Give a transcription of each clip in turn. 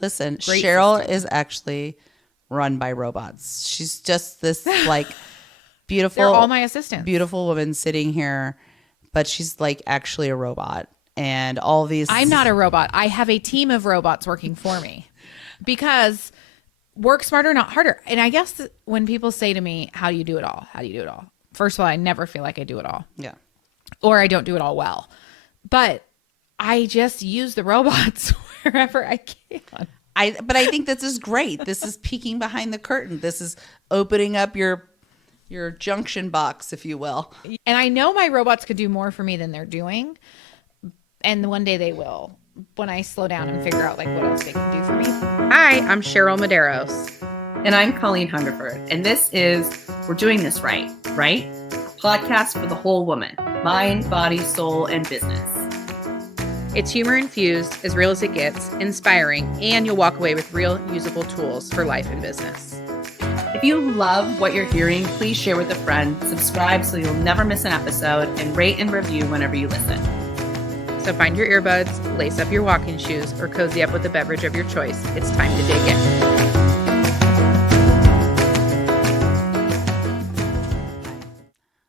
Listen, Great Cheryl system. is actually run by robots. She's just this like beautiful, They're all my assistants. beautiful woman sitting here, but she's like actually a robot. And all these. I'm not a robot. I have a team of robots working for me because work smarter, not harder. And I guess when people say to me, how do you do it all? How do you do it all? First of all, I never feel like I do it all. Yeah. Or I don't do it all well. But I just use the robots wherever I can. But I think this is great. This is peeking behind the curtain. This is opening up your junction box, if you will. And I know my robots could do more for me than they're doing. And one day they will, when I slow down and figure out like what else they can do for me. Hi, I'm Cheryl Medeiros. And I'm Colleen Hungerford. And this is We're Doing This Right, right? A podcast for the whole woman, mind, body, soul, and business. It's humor infused, as real as it gets, inspiring, and you'll walk away with real usable tools for life and business. If you love what you're hearing, please share with a friend, subscribe so you'll never miss an episode, and rate and review whenever you listen. So find your earbuds, lace up your walking shoes, or cozy up with a beverage of your choice. It's time to dig in.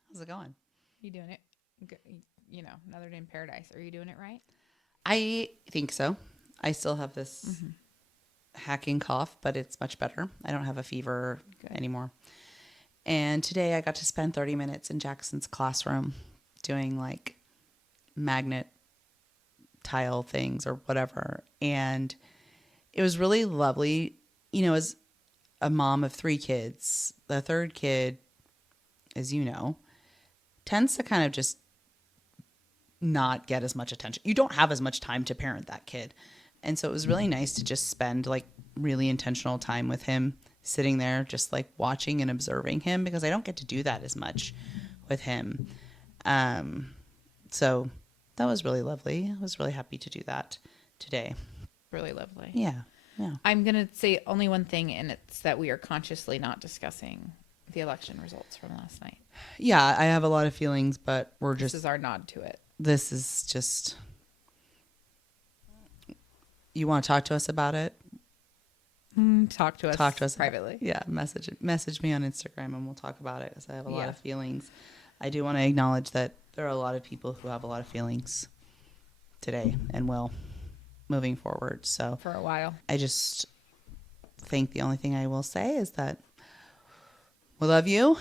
How's it going? You doing it? You know, another day in paradise. Are you doing it right? I think so. I still have this hacking cough, but it's much better. I don't have a fever anymore. And today I got to spend 30 minutes in Jackson's classroom doing like magnet tile things or whatever. And it was really lovely. You know, as a mom of 3 kids, the third kid, as you know, tends to kind of just not get as much attention. You don't have as much time to parent that kid. And so it was really nice to just spend like really intentional time with him, sitting there just like watching and observing him, because I don't get to do that as much with him. So that was really lovely. I was really happy to do that today. Really lovely. Yeah. Yeah. I'm going to say only one thing, and it's that we are consciously not discussing the election results from last night. Yeah, I have a lot of feelings, but This is our nod to it. This is just, you want to talk to us about it? Talk to us privately. Yeah, message me on Instagram and we'll talk about it, because I have a lot of feelings. I do want to acknowledge that there are a lot of people who have a lot of feelings today and will moving forward. So For a while. I just think the only thing I will say is that we love you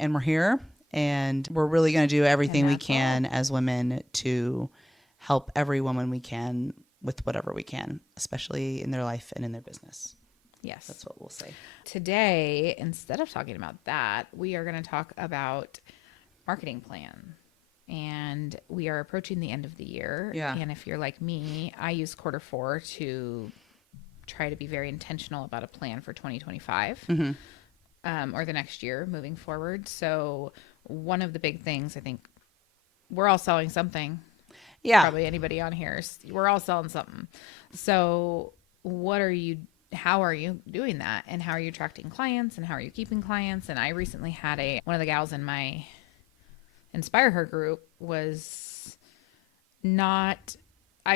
and we're here, and we're really going to do everything we can as women to help every woman we can with whatever we can, especially in their life and in their business. Yes. That's what we'll say. Today, instead of talking about that, we are going to talk about marketing plan. And we are approaching the end of the year. Yeah. And if you're like me, I use Q4 to try to be very intentional about a plan for 2025 or the next year moving forward. So one of the big things, I think, we're all selling something. Yeah. Probably anybody on here. We're all selling something. So how are you doing that? And how are you attracting clients? And how are you keeping clients? And I recently had one of the gals in my Inspire Her group I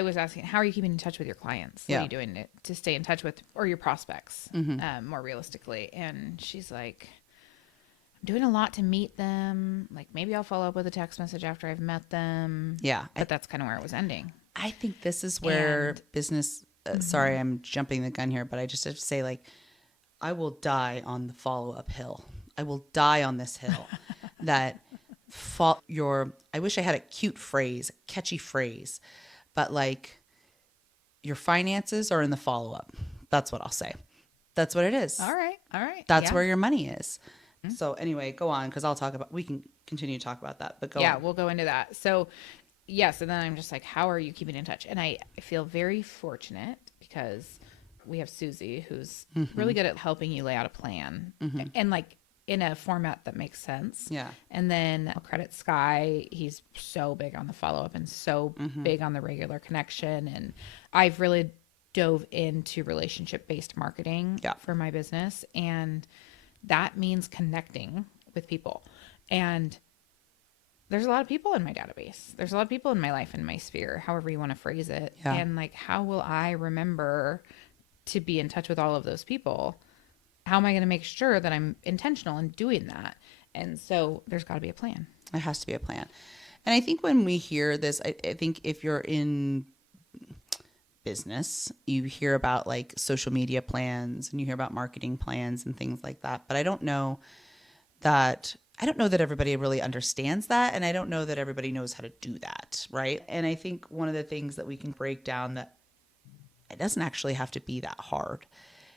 was asking, how are you keeping in touch with your clients? What are you doing to stay in touch with, or your prospects, more realistically? And she's like, I'm doing a lot to meet them. Like, maybe I'll follow up with a text message after I've met them. Yeah. But that's kind of where it was ending. I think this is where business, sorry, I'm jumping the gun here, but I just have to say, like, I will die on the follow-up hill. I will die on this hill that I wish I had a cute phrase, catchy phrase, but like, your finances are in the follow-up. That's what I'll say. That's what it is. All right. That's where your money is. So anyway, go on, because we can continue to talk about that, but go on. Yeah, we'll go into that. So yes, and then I'm just like, how are you keeping in touch? And I feel very fortunate because we have Susie, who's really good at helping you lay out a plan and like in a format that makes sense. Yeah. And then I'll credit Sky. He's so big on the follow-up and so big on the regular connection. And I've really dove into relationship-based marketing for my business. And that means connecting with people. And there's a lot of people in my database. There's a lot of people in my life, in my sphere, however you want to phrase it. Yeah. And like, how will I remember to be in touch with all of those people, how am I going to make sure that I'm intentional in doing that? And so there's got to be a plan. There has to be a plan. And I think when we hear this, I think if you're in business, you hear about like social media plans and you hear about marketing plans and things like that. But I don't know that everybody really understands that. And I don't know that everybody knows how to do that. Right. And I think one of the things that we can break down, that it doesn't actually have to be that hard.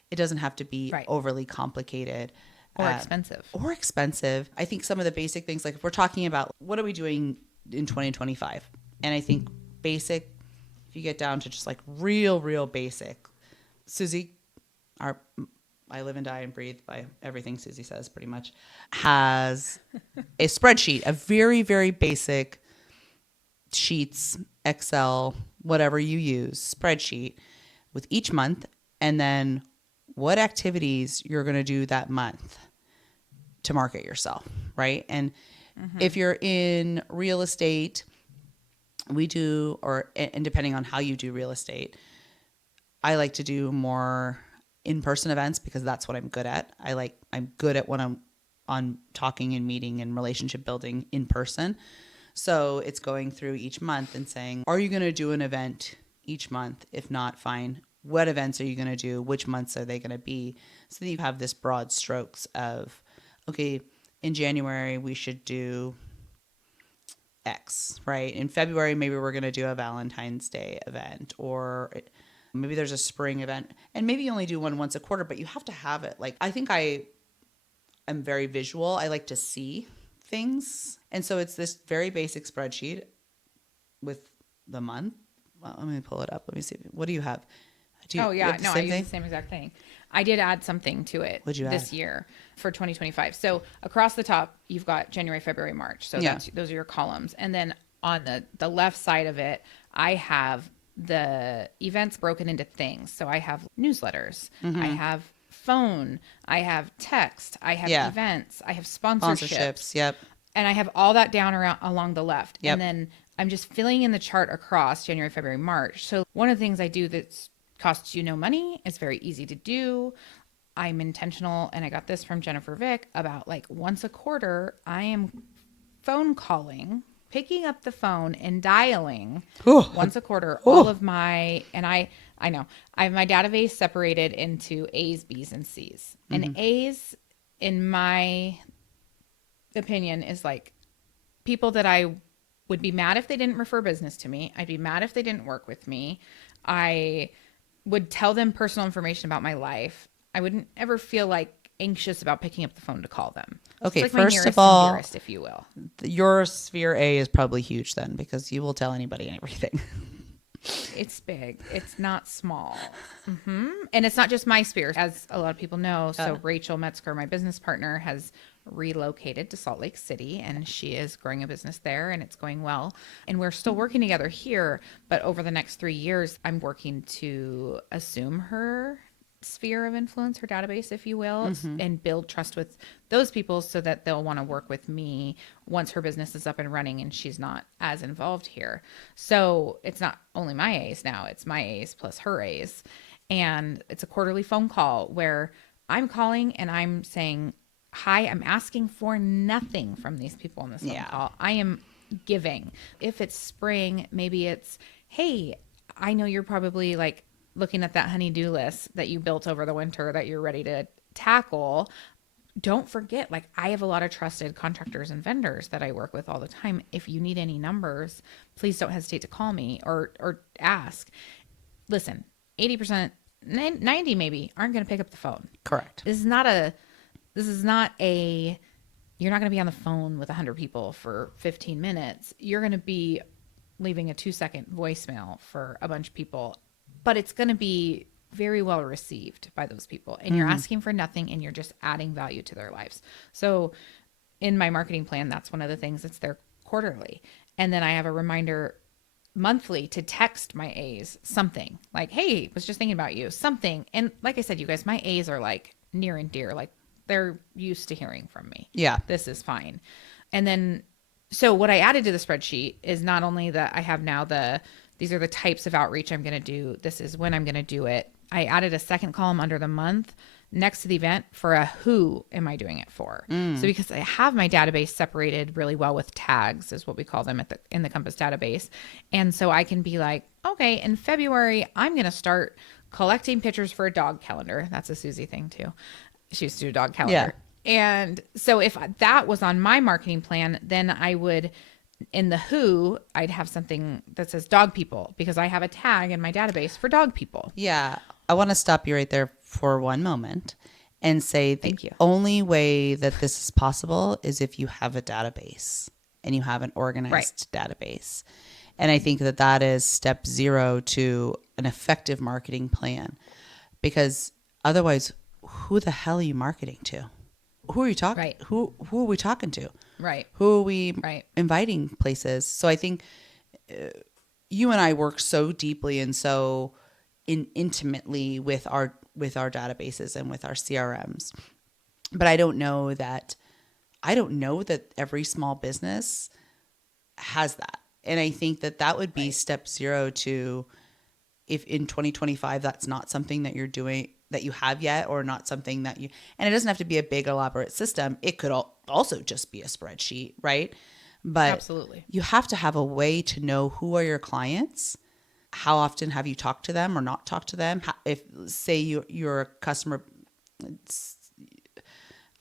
It doesn't have to be overly complicated. Or expensive. I think some of the basic things, like if we're talking about what are we doing in 2025? And I think basic, if you get down to just like real basic, Susie, I live and die and breathe by everything Susie says pretty much, has a spreadsheet, a very, very basic Sheets, Excel, whatever you use, spreadsheet with each month, and then what activities you're going to do that month to market yourself, right? And if you're in real estate, we do, and depending on how you do real estate, I like to do more in-person events because that's what I'm good at. I'm good at when I'm on talking and meeting and relationship building in person. So it's going through each month and saying, are you going to do an event each month? If not, fine. What events are you going to do? Which months are they going to be? So that you have this broad strokes of, okay, in January, we should do X, right? In February, maybe we're going to do a Valentine's Day event, or maybe there's a spring event, and maybe you only do one once a quarter, but you have to have it. Like, I think I am very visual. I like to see things. And so it's this very basic spreadsheet with the month. Well, let me pull it up. Let me see. What do you have? I use the same exact thing. I did add something to it this year for 2025. So across the top, you've got January, February, March. So those are your columns. And then on the left side of it, I have the events broken into things. So I have newsletters. I have phone. I have text. I have events. I have sponsorships. Yep. And I have all that down along the left. Yep. And then I'm just filling in the chart across January, February, March. So one of the things I do that's costs you no money. It's very easy to do. I'm intentional, and I got this from Jennifer Vick, about like once a quarter, I am phone calling, picking up the phone and dialing once a quarter all of my, and I know, I have my database separated into A's, B's, and C's. And A's, in my opinion, is like people that I would be mad if they didn't refer business to me. I'd be mad if they didn't work with me. I would tell them personal information about my life. I wouldn't ever feel like anxious about picking up the phone to call them. Okay, like first of all, dearest, if you will. Your sphere A is probably huge then, because you will tell anybody everything. It's big. It's not small. And it's not just my sphere, as a lot of people know. So Rachel Metzger, my business partner, has relocated to Salt Lake City, and she is growing a business there, and it's going well. And we're still working together here, but over the next 3 years, I'm working to assume her sphere of influence, her database, if you will, and build trust with those people so that they'll want to work with me once her business is up and running and she's not as involved here. So it's not only my A's now, it's my A's plus her A's. And it's a quarterly phone call where I'm calling and I'm saying, hi, I'm asking for nothing from these people on this phone call. I am giving. If it's spring, maybe it's, hey, I know you're probably like looking at that honey-do list that you built over the winter that you're ready to tackle. Don't forget, like, I have a lot of trusted contractors and vendors that I work with all the time. If you need any numbers, please don't hesitate to call me or ask. Listen, 80%, 90 maybe aren't going to pick up the phone. Correct. This is not a, you're not going to be on the phone with 100 people for 15 minutes. You're going to be leaving a 2-second voicemail for a bunch of people, but it's going to be very well received by those people. And you're asking for nothing, and you're just adding value to their lives. So in my marketing plan, that's one of the things that's there quarterly. And then I have a reminder monthly to text my A's something like, hey, was just thinking about you, something. And like I said, you guys, my A's are like near and dear, like they're used to hearing from me. Yeah. This is fine. And then, so what I added to the spreadsheet is not only that I have now these are the types of outreach I'm going to do. This is when I'm going to do it. I added a second column under the month next to the event for a who am I doing it for. So because I have my database separated really well with tags is what we call them in the Compass database. And so I can be like, okay, in February, I'm going to start collecting pictures for a dog calendar. That's a Susie thing too. She used to do a dog calendar. Yeah. And so if that was on my marketing plan, then I would, in the who, I'd have something that says dog people because I have a tag in my database for dog people. Yeah. I want to stop you right there for one moment and say the only way that this is possible is if you have a database and you have an organized database. And I think that is step 0 to an effective marketing plan, because otherwise, who the hell are you marketing to? Who are you talking? Right. Who are we talking to? Right. Who are we inviting places? So I think you and I work so deeply and so intimately with our databases and with our CRMs, but I don't know that every small business has that. And I think that would be step 0 to, if in 2025 that's not something that you're doing, that you have yet, or not something that you, and it doesn't have to be a big elaborate system. It could also just be a spreadsheet, right? But absolutely, you have to have a way to know who are your clients. How often have you talked to them or not talked to them? If say you're a customer,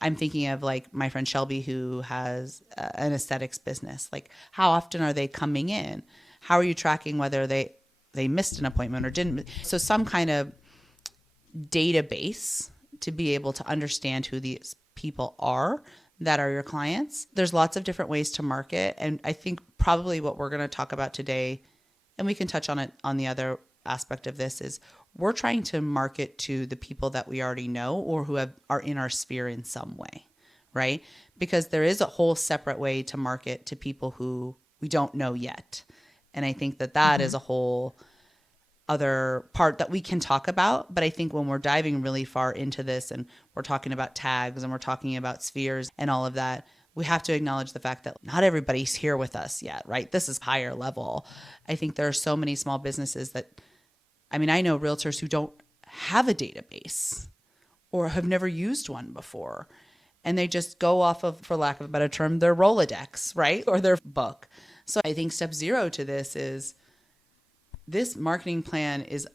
I'm thinking of like my friend Shelby who has an aesthetics business. Like, how often are they coming in? How are you tracking whether they missed an appointment or didn't? So some kind of database to be able to understand who these people are that are your clients. There's lots of different ways to market. And I think probably what we're going to talk about today, and we can touch on it on the other aspect of this, is we're trying to market to the people that we already know or who are in our sphere in some way, right? Because there is a whole separate way to market to people who we don't know yet. And I think that is a whole other part that we can talk about. But I think when we're diving really far into this and we're talking about tags and we're talking about spheres and all of that, we have to acknowledge the fact that not everybody's here with us yet, right? This is higher level. I think there are so many small businesses that, I mean, I know realtors who don't have a database or have never used one before. And they just go off of, for lack of a better term, their Rolodex, right? Or their book. So I think step 0 to this is, this marketing plan is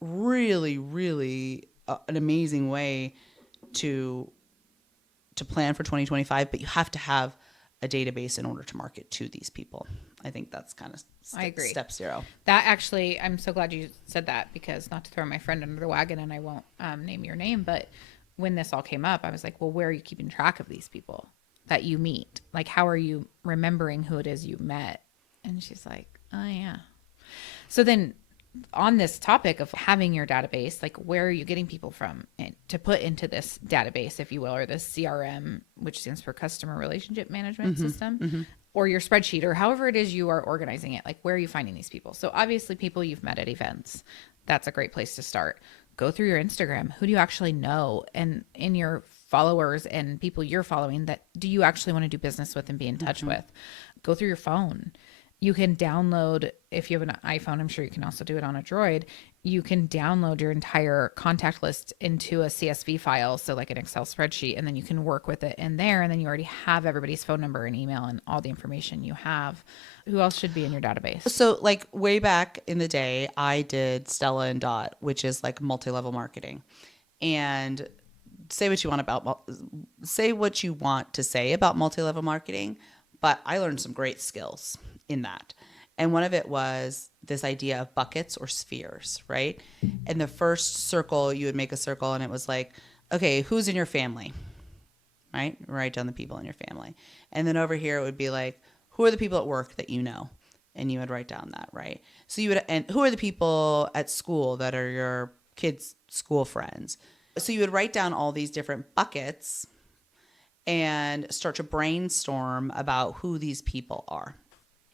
really, really an amazing way to plan for 2025, but you have to have a database in order to market to these people. I think that's kind of I agree. Step 0. That actually, I'm so glad you said that, because not to throw my friend under the wagon, and I won't name your name, but when this all came up, I was like, well, where are you keeping track of these people that you meet? Like, how are you remembering who it is you met? And she's like, oh yeah. So then on this topic of having your database, like, where are you getting people from to put into this database, if you will, or this CRM, which stands for customer relationship management system, or your spreadsheet, or however it is you are organizing it? Like, where are you finding these people? So obviously people you've met at events, that's a great place to start. Go through your Instagram. Who do you actually know? And in your followers and people you're following, that do you actually want to do business with and be in touch with? Go through your phone. You can download, if you have an iPhone, I'm sure you can also do it on a Droid. You can download your entire contact list into a CSV file, so like an Excel spreadsheet, and then you can work with it in there, and then you already have everybody's phone number and email and all the information you have. Who else should be in your database? So like way back in the day, I did Stella and Dot, which is like multi-level marketing. And say what you want to say about multi-level marketing, but I learned some great skills in that. And one of it was this idea of buckets or spheres, right? And the first circle, you would make a circle and it was like, okay, who's in your family, right? Write down the people in your family. And then over here, it would be like, who are the people at work that you know? And you would write down that, right? So you would, and who are the people at school that are your kids' school friends? So you would write down all these different buckets and start to brainstorm about who these people are.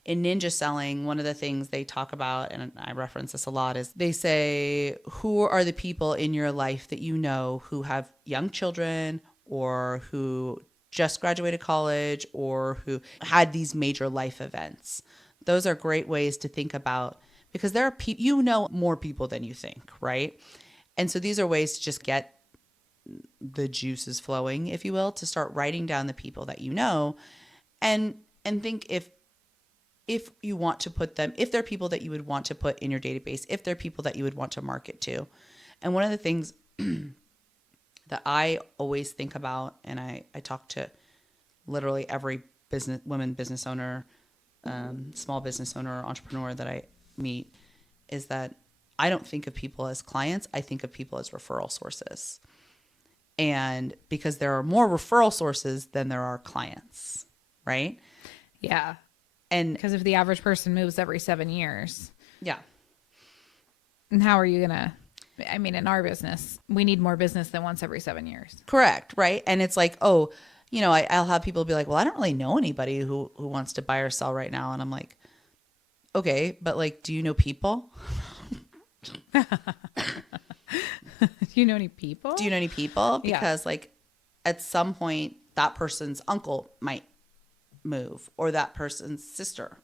In ninja selling, one of the things they talk about, and I reference this a lot, is they say, who are the people in your life that you know who have young children or who just graduated college or who had these major life events? Those are great ways to think about, because there are you know more people than you think, right? And so these are ways to just get the juices flowing, if you will, to start writing down the people that you know, and think if you want to put them, if they're people that you would want to put in your database, if they're people that you would want to market to. And one of the things that I always think about, and I talk to literally every women business owner, small business owner, or entrepreneur that I meet, is that I don't think of people as clients. I think of people as referral sources. And because there are more referral sources than there are clients, right? Yeah. And because if the average person moves every 7 years. Yeah. And how are you going to, I mean, in our business, we need more business than once every 7 years. Correct. Right. And it's like, oh, I'll have people be like, well, I don't really know anybody who wants to buy or sell right now. And I'm like, okay, but like, do you know people? Do you know any people? Do you know any people? Because like at some point that person's uncle might move, or that person's sister.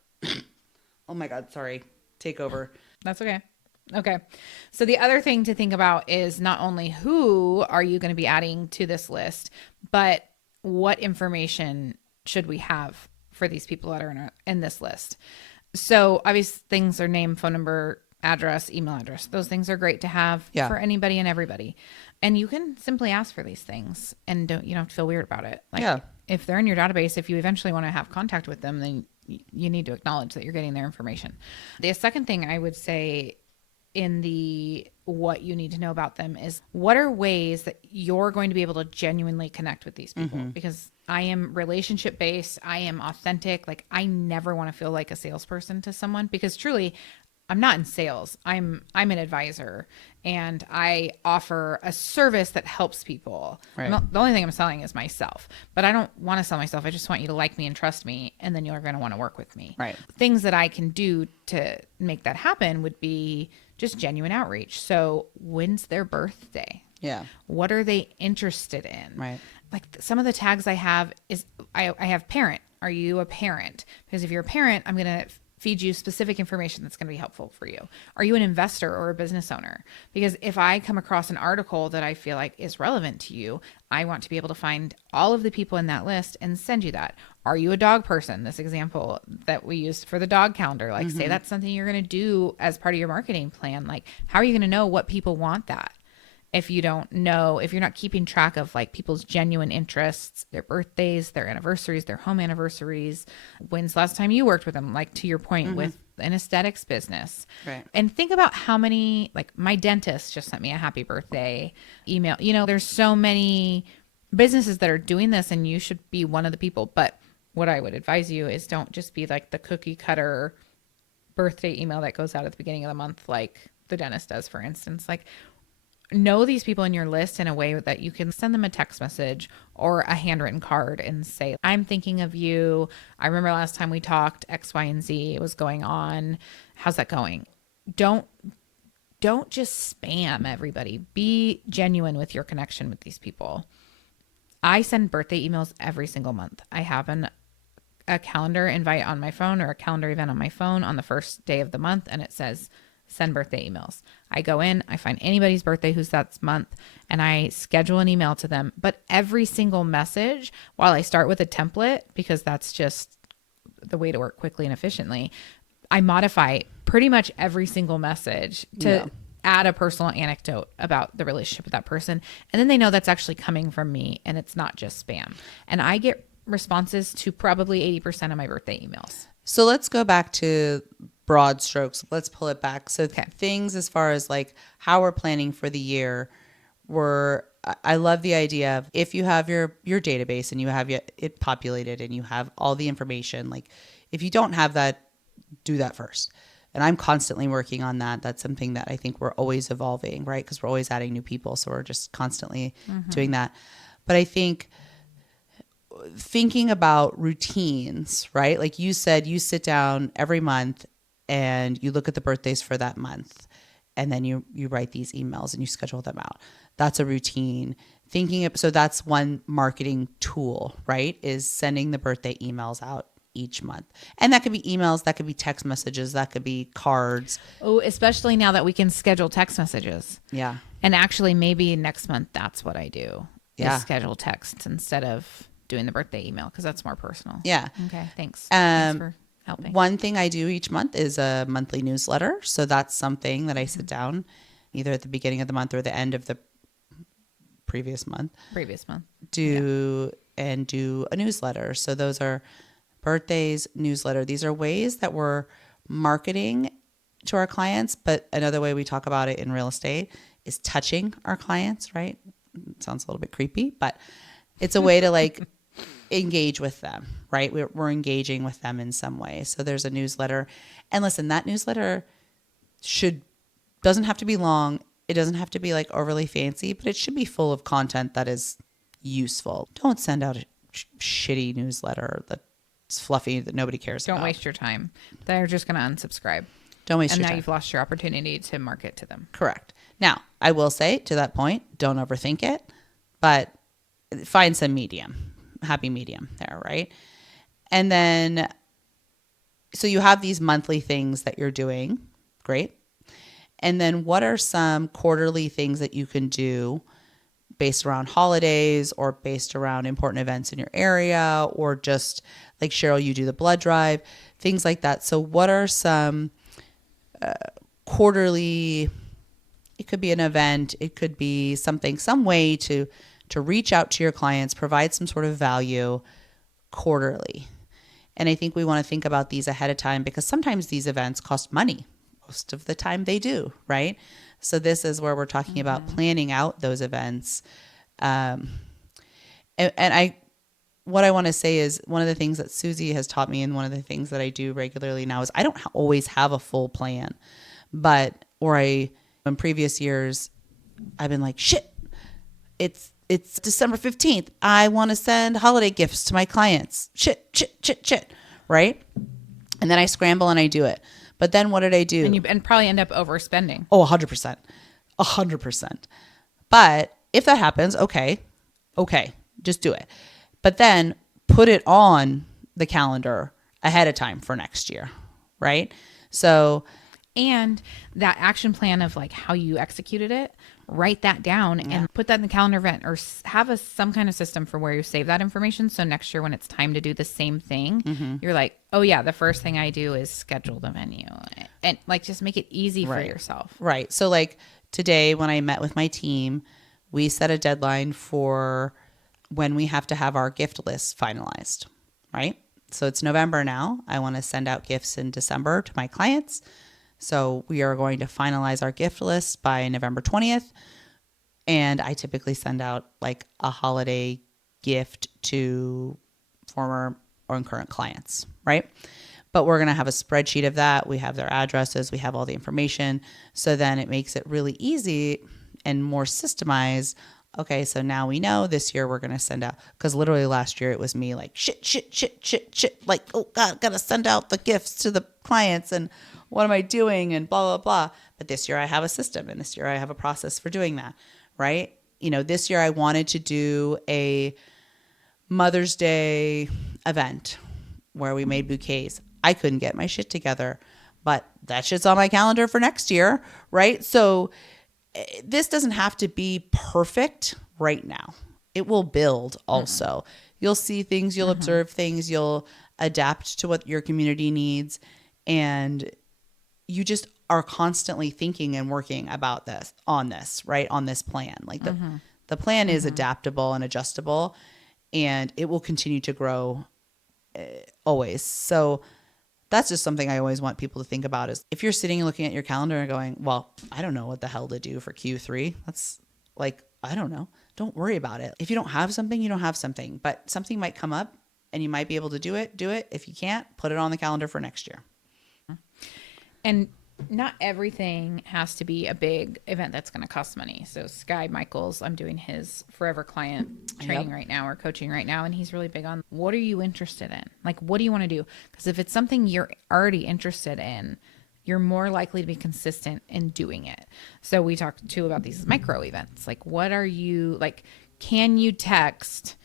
Oh my God. Sorry. Take over. That's okay. Okay. So the other thing to think about is not only who are you going to be adding to this list, but what information should we have for these people that are in this list? So obvious things are name, phone number, address, email address. Those things are great to have for anybody and everybody. And you can simply ask for these things and you don't feel weird about it. Like if they're in your database, if you eventually want to have contact with them, then you need to acknowledge that you're getting their information. The second thing I would say in the what you need to know about them is what are ways that you're going to be able to genuinely connect with these people? Because I am relationship based. I am authentic. Like I never want to feel like a salesperson to someone, because truly I'm not in sales. I'm an advisor, and I offer a service that helps people. Right. The only thing I'm selling is myself, but I don't want to sell myself. I just want you to like me and trust me, and then you're going to want to work with me. Right. Things that I can do to make that happen would be just genuine outreach. So when's their birthday? Yeah. What are they interested in? Right. Like some of the tags I have is I have parent. Are you a parent? Because if you're a parent, I'm going to feed you specific information that's going to be helpful for you. Are you an investor or a business owner? Because if I come across an article that I feel like is relevant to you, I want to be able to find all of the people in that list and send you that. Are you a dog person? This example that we used for the dog calendar, like say that's something you're going to do as part of your marketing plan. Like how are you going to know what people want that? If you don't know, if you're not keeping track of like people's genuine interests, their birthdays, their anniversaries, their home anniversaries, when's the last time you worked with them? Like to your point with an aesthetics business. Right. And think about how many, like my dentist just sent me a happy birthday email. There's so many businesses that are doing this, and you should be one of the people. But what I would advise you is don't just be like the cookie cutter birthday email that goes out at the beginning of the month, like the dentist does, for instance. Like, know these people in your list in a way that you can send them a text message or a handwritten card and say, I'm thinking of you. I remember last time we talked X, Y, and Z was going on. How's that going? Don't just spam everybody. Be genuine with your connection with these people. I send birthday emails every single month. I have a calendar invite on my phone, or a calendar event on my phone on the first day of the month, and it says send birthday emails. I go in, I find anybody's birthday who's that month, and I schedule an email to them. But every single message, while I start with a template, because that's just the way to work quickly and efficiently, I modify pretty much every single message to add a personal anecdote about the relationship with that person. And then they know that's actually coming from me and it's not just spam. And I get responses to probably 80% of my birthday emails. So let's go back to broad strokes. Let's pull it back. So things as far as like how we're planning for the year, I love the idea of if you have your database and you have it populated and you have all the information, like if you don't have that, do that first. And I'm constantly working on that. That's something that I think we're always evolving, right? Because we're always adding new people. So we're just constantly doing that. But I think thinking about routines, right? Like you said, you sit down every month and you look at the birthdays for that month, and then you write these emails and you schedule them out. That's a routine. So that's one marketing tool, right? Is sending the birthday emails out, each month. And that could be emails, that could be text messages, that could be cards. Oh, especially now that we can schedule text messages. Yeah. And actually, maybe next month, that's what I do. Yeah. Is schedule texts instead of doing the birthday email, because that's more personal. Yeah. Okay, thanks. Thanks for helping. One thing I do each month is a monthly newsletter. So that's something that I sit down either at the beginning of the month or the end of the previous month. Do a newsletter. So those are birthdays, newsletter. These are ways that we're marketing to our clients. But another way we talk about it in real estate is touching our clients, right? It sounds a little bit creepy, but it's a way to like engage with them, right? We're engaging with them in some way. So there's a newsletter. And listen, that newsletter doesn't have to be long. It doesn't have to be like overly fancy, but it should be full of content that is useful. Don't send out a shitty newsletter that's fluffy that nobody cares about. Don't waste your time. They're just going to unsubscribe. Don't waste your time. And now you've lost your opportunity to market to them. Correct. Now, I will say to that point, don't overthink it, but find some happy medium there, right? And then, so you have these monthly things that you're doing. Great. And then what are some quarterly things that you can do based around holidays or based around important events in your area, or just like Cheryl, you do the blood drive, things like that. So what are some quarterly, it could be an event, it could be something, some way to reach out to your clients, provide some sort of value quarterly. And I think we want to think about these ahead of time, because sometimes these events cost money. Most of the time they do, right? So this is where we're talking about planning out those events. What I want to say is, one of the things that Susie has taught me, and one of the things that I do regularly now, is I don't always have a full plan, in previous years, I've been like, shit, it's December 15th. I want to send holiday gifts to my clients. Shit, right? And then I scramble and I do it. But then what did I do? And probably end up overspending. Oh, 100%. 100%. But if that happens, okay, just do it. But then put it on the calendar ahead of time for next year, right? So, and that action plan of like how you executed it, write that down and put that in the calendar event, or have some kind of system for where you save that information. So next year when it's time to do the same thing, you're like, oh yeah, the first thing I do is schedule the menu, and like just make it easy for yourself. Right. So like today when I met with my team, we set a deadline for when we have to have our gift list finalized, right? So it's November now. I want to send out gifts in December to my clients. So we are going to finalize our gift list by November 20th. And I typically send out like a holiday gift to former or current clients, right? But we're going to have a spreadsheet of that. We have their addresses. We have all the information. So then it makes it really easy and more systemized. Okay, so now we know this year we're going to send out, because literally last year it was me like, shit. Like, oh God, got to send out the gifts to the clients, and what am I doing, and blah, blah, blah. But this year I have a system, and this year I have a process for doing that, right? You know, this year I wanted to do a Mother's Day event where we made bouquets. I couldn't get my shit together, but that shit's on my calendar for next year, right? So this doesn't have to be perfect right now. It will build also. You'll see things, you'll observe things, you'll adapt to what your community needs, and you just are constantly thinking and working about this, right? On this plan. Like the plan is adaptable and adjustable, and it will continue to grow always. So that's just something I always want people to think about, is if you're sitting and looking at your calendar and going, well, I don't know what the hell to do for Q3. That's like, I don't know. Don't worry about it. If you don't have something, you don't have something, but something might come up and you might be able to do it. If you can't, put it on the calendar for next year. And not everything has to be a big event that's going to cost money. So Sky Michaels, I'm doing his forever client training right now, or coaching right now. And he's really big on, what are you interested in? Like, what do you want to do? Because if it's something you're already interested in, you're more likely to be consistent in doing it. So we talked too about these micro events. Like, what are you, like, can you text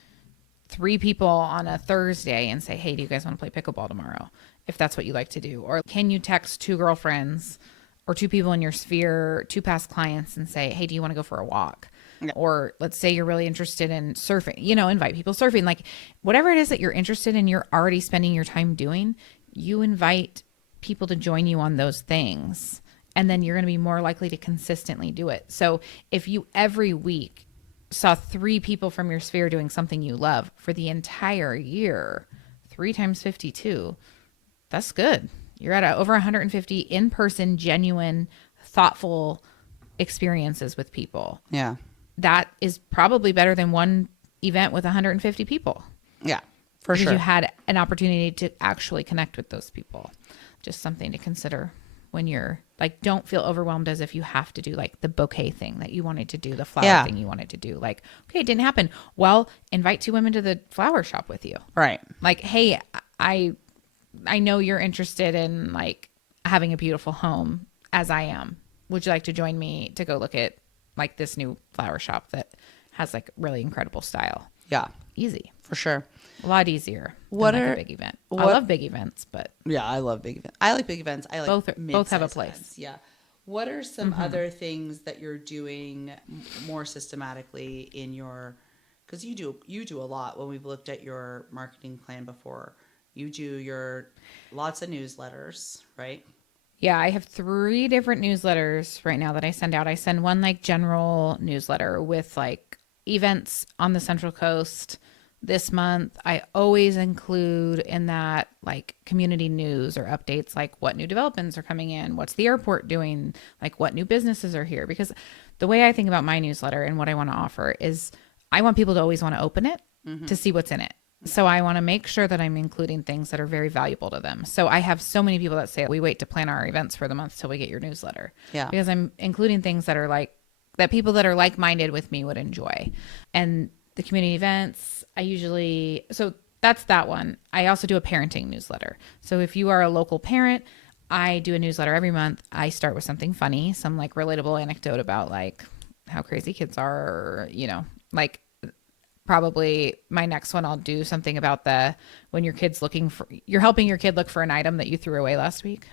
3 people on a Thursday and say, hey, do you guys want to play pickleball tomorrow? If that's what you like to do. Or can you text 2 girlfriends or 2 people in your sphere, 2 past clients and say, hey, do you want to go for a walk? Yeah. Or let's say you're really interested in surfing, invite people surfing, like whatever it is that you're interested in, you're already spending your time doing, you invite people to join you on those things. And then you're going to be more likely to consistently do it. So if you every week saw 3 people from your sphere doing something you love for the entire year, 3 times 52, that's good. You're at over 150 in-person, genuine, thoughtful experiences with people. Yeah. That is probably better than one event with 150 people. Yeah, for sure. Because you had an opportunity to actually connect with those people. Just something to consider when you're like, don't feel overwhelmed as if you have to do like the bouquet thing that you wanted to do, the flower thing you wanted to do. Like, okay, it didn't happen. Well, invite 2 women to the flower shop with you. Right. Like, hey, I know you're interested in like having a beautiful home as I am. Would you like to join me to go look at like this new flower shop that has like really incredible style? Yeah. Easy. For sure. A lot easier than like a big event. I love big events, but yeah, I love big events. I like big events. I like both have a place. Events. Yeah. What are some other things that you're doing more systematically in your, because you do a lot. When we've looked at your marketing plan before, you do your lots of newsletters, right? Yeah, I have 3 different newsletters right now that I send out. I send one like general newsletter with like events on the Central Coast this month. I always include in that like community news or updates, like what new developments are coming in, what's the airport doing, like what new businesses are here. Because the way I think about my newsletter and what I want to offer is I want people to always want to open it to see what's in it. So I want to make sure that I'm including things that are very valuable to them. So I have so many people that say, we wait to plan our events for the month till we get your newsletter. Yeah. Because I'm including things that are like, that people that are like-minded with me would enjoy. And the community events, so that's that one. I also do a parenting newsletter. So if you are a local parent, I do a newsletter every month. I start with something funny, some like relatable anecdote about like how crazy kids are, or, like probably my next one, I'll do something about when your kid's you're helping your kid look for an item that you threw away last week.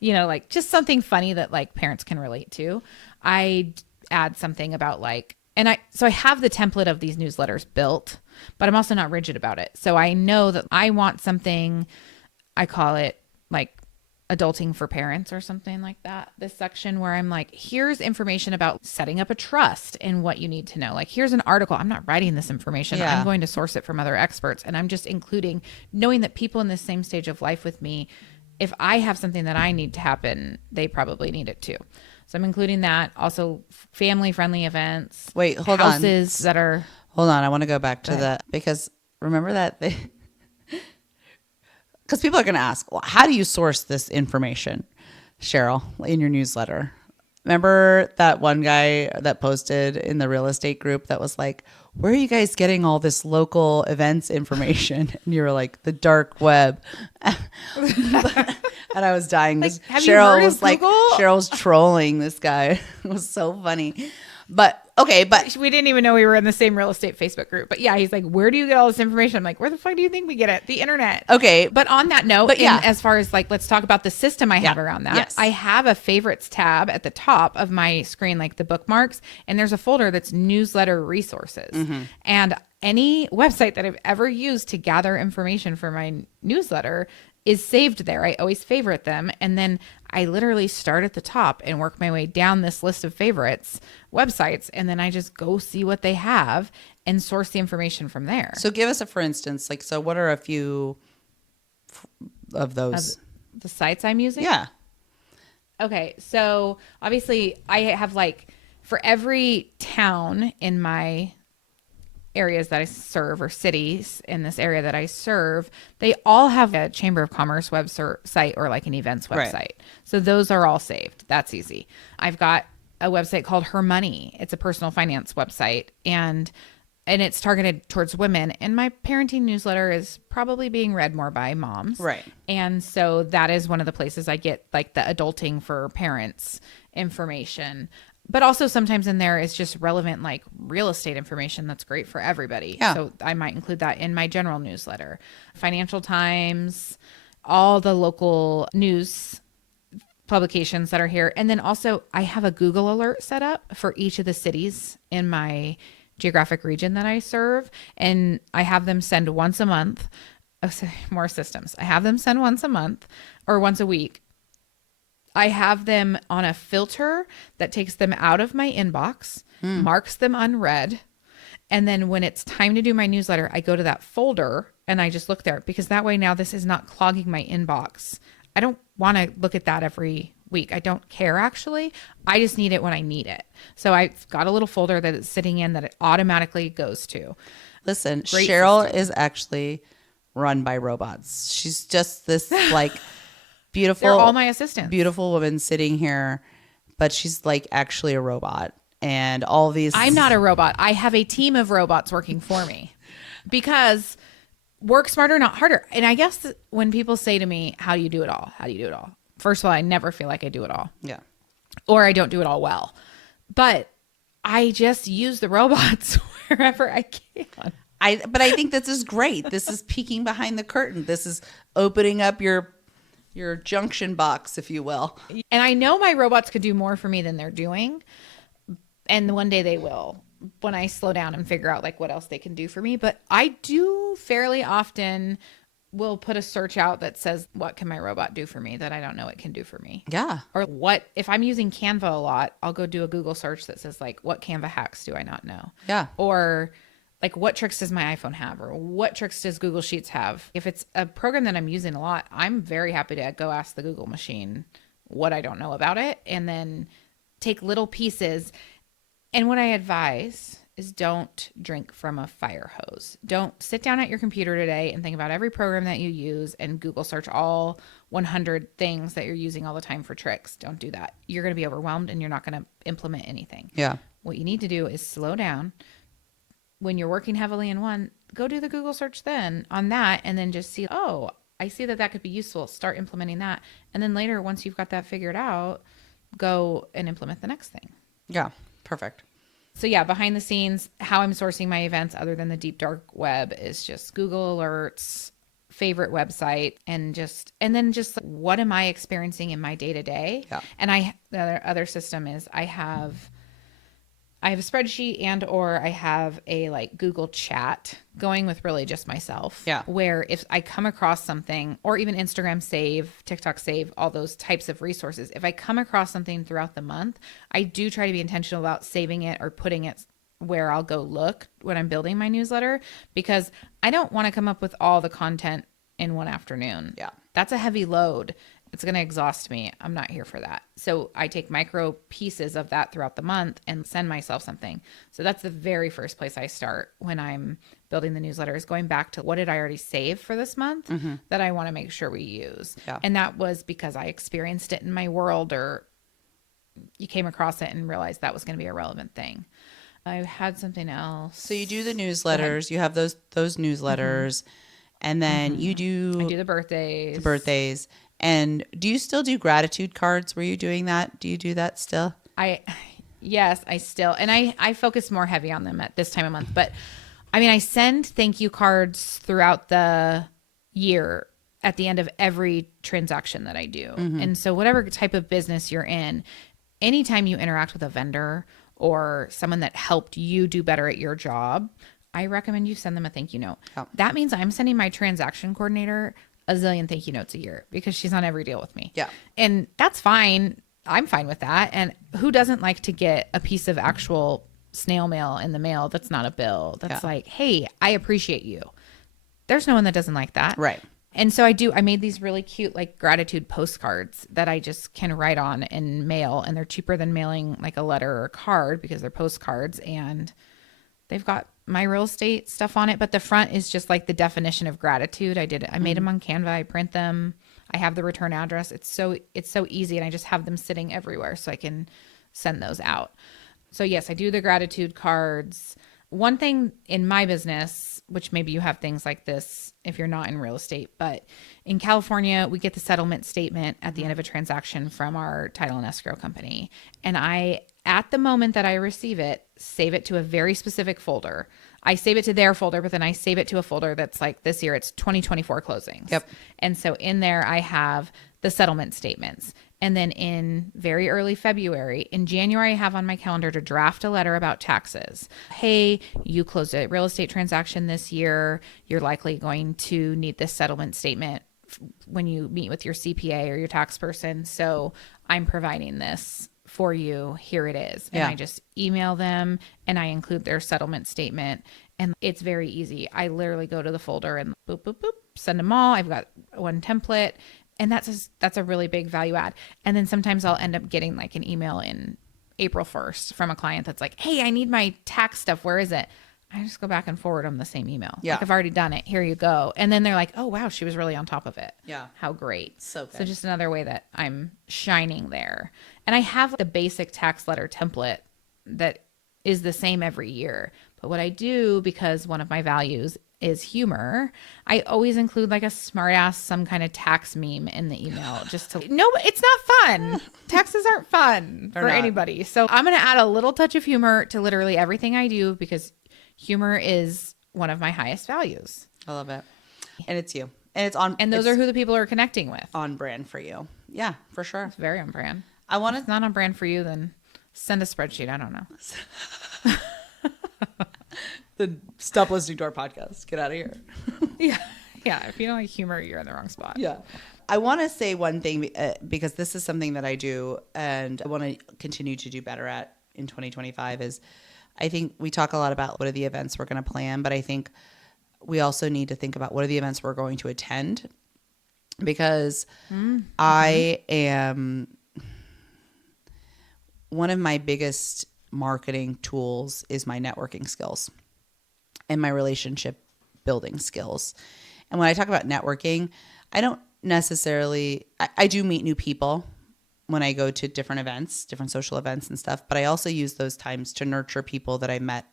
Like just something funny that like parents can relate to. I add something about like, so I have the template of these newsletters built, but I'm also not rigid about it. So I know that I want something, I call it like adulting for parents or something like that. This section where I'm like, here's information about setting up a trust and what you need to know. Like, here's an article. I'm not writing this information. Yeah. I'm going to source it from other experts. And I'm just including, knowing that people in the same stage of life with me, if I have something that I need to happen, they probably need it too. So I'm including that. Also family-friendly events. Wait, hold houses on. that are... Hold on. I want to go back to that, because remember that because people are going to ask, well, how do you source this information, Cheryl, in your newsletter? Remember that one guy that posted in the real estate group that was like, where are you guys getting all this local events information? And you were like, the dark web. And I was dying. Like, Cheryl was like, Cheryl's trolling this guy. It was so funny. But okay, but we didn't even know we were in the same real estate Facebook group. But yeah, he's like, where do you get all this information? I'm like, where the fuck do you think we get it? The internet. Okay. But on that note, as far as like, let's talk about the system I have around that. Yes. I have a favorites tab at the top of my screen, like the bookmarks, and there's a folder that's newsletter resources. And any website that I've ever used to gather information for my newsletter is saved there. I always favorite them. And then I literally start at the top and work my way down this list of favorites websites. And then I just go see what they have and source the information from there. So give us a, for instance, like, so what are a few of those? The sites I'm using? Yeah. Okay. So obviously I have like, for every town in my areas that I serve, or cities in this area that I serve, they all have a Chamber of Commerce website or like an events website. Right. So those are all saved. That's easy. I've got a website called Her Money. It's a personal finance website, and it's targeted towards women. And my parenting newsletter is probably being read more by moms. Right. And so that is one of the places I get like the adulting for parents information. But also sometimes in there is just relevant like real estate information that's great for everybody. Yeah. So I might include that in my general newsletter. Financial Times, all the local news publications that are here. And then also I have a Google alert set up for each of the cities in my geographic region that I serve. And I have them send once a month. More systems. I have them send once a month or once a week. I have them on a filter that takes them out of my inbox, marks them unread. And then when it's time to do my newsletter, I go to that folder and I just look there, because that way now this is not clogging my inbox. I don't want to look at that every week. I don't care, actually. I just need it when I need it. So I've got a little folder that it's sitting in that it automatically goes to. Listen, Great Cheryl system. is actually run by robots. She's just this like beautiful, They're all my assistants. beautiful woman sitting here, but she's like actually a robot. And all these, I'm not a robot. I have a team of robots working for me, because work smarter, not harder. And I guess when people say to me, how do you do it all? How do you do it all? First of all, I never feel like I do it all. Yeah. Or I don't do it all well. But I just use the robots wherever I can. But I think this is great. This is peeking behind the curtain. This is opening up your junction box, if you will. And I know my robots could do more for me than they're doing. And one day they will, when I slow down and figure out like what else they can do for me. But I do fairly often will put a search out that says, what can my robot do for me that I don't know it can do for me? Yeah. Or what, if I'm using Canva a lot, I'll go do a Google search that says like, what Canva hacks do I not know? Yeah. Or like, what tricks does my iPhone have? Or what tricks does Google Sheets have? If it's a program that I'm using a lot, I'm very happy to go ask the Google machine what I don't know about it, and then take little pieces. And what I advise is don't drink from a fire hose. Don't sit down at your computer today and think about every program that you use and Google search all 100 things that you're using all the time for tricks. Don't do that. You're going to be overwhelmed and you're not going to implement anything. Yeah. What you need to do is slow down. When you're working heavily in one, go do the Google search then on that, and then just see, oh, I see that could be useful. Start implementing that. And then later, once you've got that figured out, go and implement the next thing. Yeah. Perfect. So yeah, behind the scenes, how I'm sourcing my events other than the deep dark web is just Google alerts, favorite website, and then just what am I experiencing in my day to day? Yeah. And the other system is I have a spreadsheet or I have a like Google chat going with really just myself. Yeah. Where if I come across something, or even Instagram save, TikTok save, all those types of resources, if I come across something throughout the month, I do try to be intentional about saving it or putting it where I'll go look when I'm building my newsletter, because I don't want to come up with all the content in one afternoon. Yeah. That's a heavy load. It's going to exhaust me. I'm not here for that. So I take micro pieces of that throughout the month and send myself something. So that's the very first place I start when I'm building the newsletter, is going back to what did I already save for this month that I want to make sure we use. Yeah. And that was because I experienced it in my world, or you came across it and realized that was going to be a relevant thing. I had something else. So you do the newsletters. You have those newsletters, and then you do I do the birthdays. And do you still do gratitude cards? Were you doing that? Do you do that still? Yes, I still, and I focus more heavy on them at this time of month. But I mean, I send thank you cards throughout the year at the end of every transaction that I do. And so whatever type of business you're in, anytime you interact with a vendor or someone that helped you do better at your job, I recommend you send them a thank you note. Oh. That means I'm sending my transaction coordinator a zillion thank you notes a year, because she's on every deal with me. Yeah. And that's fine. I'm fine with that. And who doesn't like to get a piece of actual snail mail in the mail that's not a bill? That's like, hey, I appreciate you. There's no one that doesn't like that. Right. And so I made these really cute like gratitude postcards that I just can write on and mail. And they're cheaper than mailing like a letter or a card, because they're postcards, and they've got my real estate stuff on it, but the front is just like the definition of gratitude. I made them on Canva. I print them. I have the return address. It's so easy, and I just have them sitting everywhere so I can send those out. So yes, I do the gratitude cards. One thing in my business, which maybe you have things like this if you're not in real estate, but in California, we get the settlement statement at the end of a transaction from our title and escrow company. And I at the moment that I receive it, save it to a very specific folder. I save it to their folder, but then I save it to a folder that's like, this year it's 2024 closings. Yep. And so in there I have the settlement statements. And then in very early February, in January, I have on my calendar to draft a letter about taxes. Hey, you closed a real estate transaction this year. You're likely going to need this settlement statement when you meet with your CPA or your tax person. So I'm providing this for you. Here it is. And I just email them and I include their settlement statement. And it's very easy. I literally go to the folder and boop, boop, boop, send them all. I've got one template. And that's a really big value add. And then sometimes I'll end up getting like an email in April 1st from a client that's like, hey, I need my tax stuff. Where is it? I just go back and forward them the same email. Yeah. Like, I've already done it. Here you go. And then they're like, oh, wow, she was really on top of it. Yeah. How great. So good. So just another way that I'm shining there. And I have the basic tax letter template that is the same every year. But what I do, because one of my values is humor, I always include like a smart ass, some kind of tax meme in the email just to, no, it's not fun. Taxes aren't fun for anybody. So I'm going to add a little touch of humor to literally everything I do because humor is one of my highest values. I love it. And it's you. And it's on. And those are who the people are connecting with. On brand for you. Yeah, for sure. It's very on brand. If it's not on brand for you, then send a spreadsheet. I don't know. Then stop listening to our podcast. Get out of here. Yeah. If you don't like humor, you're in the wrong spot. Yeah. I want to say one thing because this is something that I do and I want to continue to do better at in 2025 is I think we talk a lot about what are the events we're going to plan, but I think we also need to think about what are the events we're going to attend because I am one of my biggest marketing tools is my networking skills and my relationship building skills. And when I talk about networking, I don't necessarily, I do meet new people when I go to different events, different social events and stuff, but I also use those times to nurture people that I met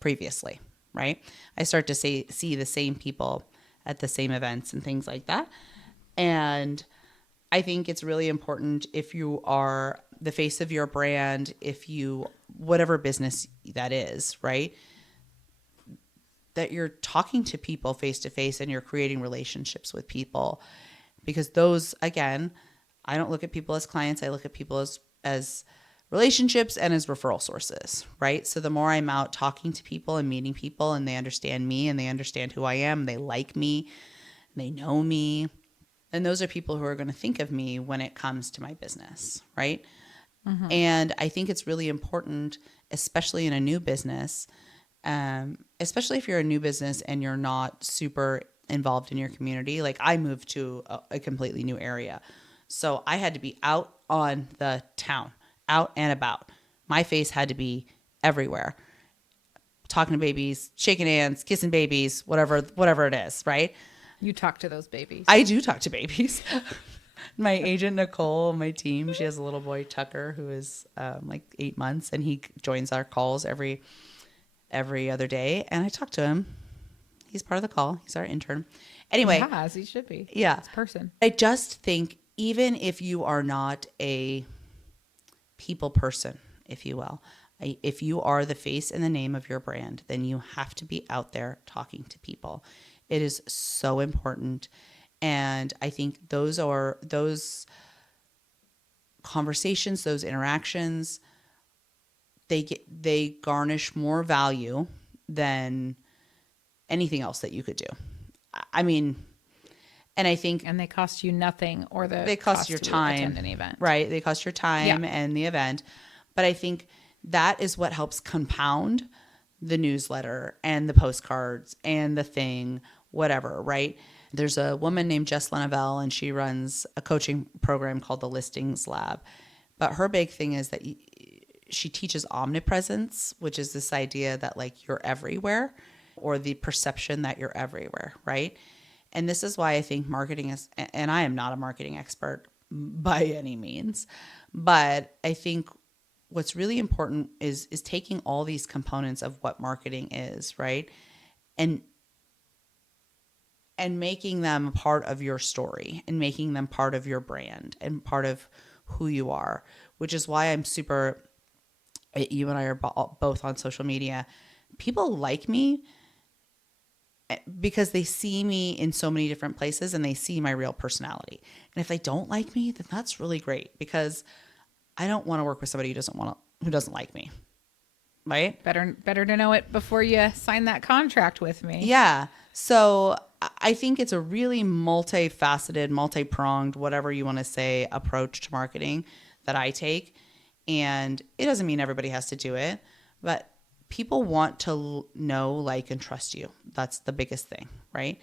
previously, right? I start to see the same people at the same events and things like that. And I think it's really important if you are the face of your brand, if you, whatever business that is, right? That you're talking to people face to face and you're creating relationships with people. Because those, again, I don't look at people as clients. I look at people as relationships and as referral sources, right? So the more I'm out talking to people and meeting people and they understand me and they understand who I am, they like me, they know me, and those are people who are going to think of me when it comes to my business, right? Mm-hmm. And I think it's really important, especially in a new business, especially if you're a new business and you're not super involved in your community. Like I moved to a completely new area. So I had to be out on the town, out and about. My face had to be everywhere. Talking to babies, shaking hands, kissing babies, whatever it is, right? You talk to those babies. I do talk to babies. My agent, Nicole, my team, she has a little boy, Tucker, who is like 8 months, and he joins our calls every other day. And I talk to him. He's part of the call. He's our intern. Anyway. Yeah, as he should be. Yeah. It's a person. I just think even if you are not a people person, if you will, if you are the face and the name of your brand, then you have to be out there talking to people. It is so important. And I think those conversations, those interactions, they garnish more value than anything else that you could do. I mean, and I think, and they cost you nothing, or they cost your time. Attend an event, right? They cost your time and the event. But I think that is what helps compound the newsletter and the postcards and the thing, whatever, right? There's a woman named Jess Lenavelle, and she runs a coaching program called the Listings Lab. But her big thing is that she teaches omnipresence, which is this idea that like you're everywhere, or the perception that you're everywhere, right? And this is why I think marketing is, and I am not a marketing expert by any means, but I think what's really important is taking all these components of what marketing is, right? And making them part of your story and making them part of your brand and part of who you are, which is why I'm super you and I are both on social media. People like me because they see me in so many different places and they see my real personality. And if they don't like me, then that's really great, because I don't want to work with somebody who doesn't like me. Right? Better to know it before you sign that contract with me. Yeah. So I think it's a really multifaceted, multi-pronged, whatever you want to say, approach to marketing that I take. And it doesn't mean everybody has to do it, but people want to know, like, and trust you. That's the biggest thing, right?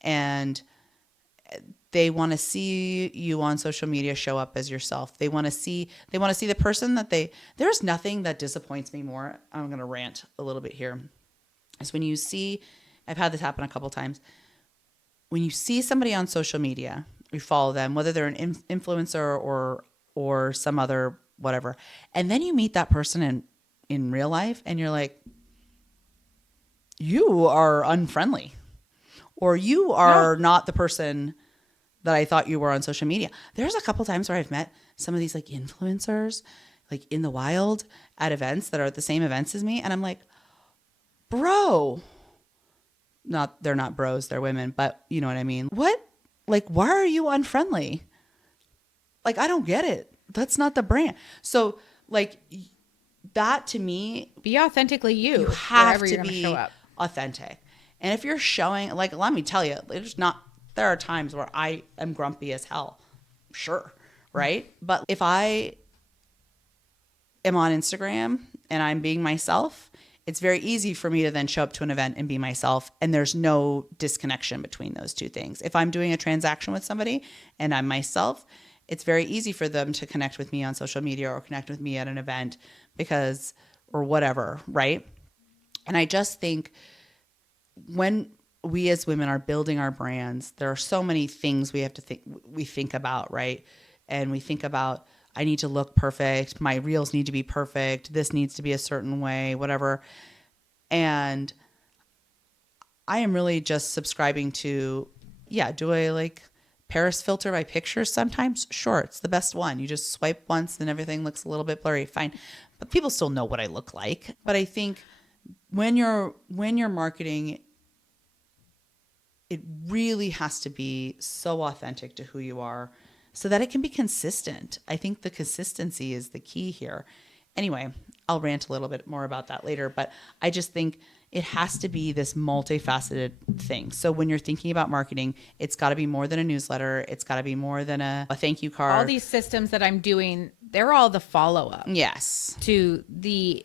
And they want to see you on social media show up as yourself. They want to see the person that there's nothing that disappoints me more. I'm going to rant a little bit here. Is when you see, I've had this happen a couple times. When you see somebody on social media, you follow them, whether they're an influencer or some other whatever, and then you meet that person in real life and you're like, you are unfriendly, or you are not the person that I thought you were on social media. There's a couple times where I've met some of these like influencers, like in the wild at events that are at the same events as me. And I'm like, bro, they're not bros, they're women, but you know what I mean? What? Like, why are you unfriendly? Like, I don't get it. That's not the brand. So like that to me, be authentically you. You have to be show up authentic. And if you're showing, like, let me tell you, there are times where I am grumpy as hell. Sure. Right. But if I am on Instagram and I'm being myself, it's very easy for me to then show up to an event and be myself. And there's no disconnection between those two things. If I'm doing a transaction with somebody and I'm myself, it's very easy for them to connect with me on social media or connect with me at an event or whatever. Right. And I just think when we as women are building our brands, there are so many things we think about, right? And we think about, I need to look perfect. My reels need to be perfect. This needs to be a certain way, whatever. And I am really just subscribing to, do I like Paris filter my pictures sometimes? Sure, it's the best one. You just swipe once and everything looks a little bit blurry. Fine. But people still know what I look like. But I think when you're marketing, it really has to be so authentic to who you are so that it can be consistent. I think the consistency is the key here. Anyway, I'll rant a little bit more about that later, but I just think it has to be this multifaceted thing. So when you're thinking about marketing, it's got to be more than a newsletter. It's got to be more than a thank you card. All these systems that I'm doing, they're all the follow-up. Yes. To the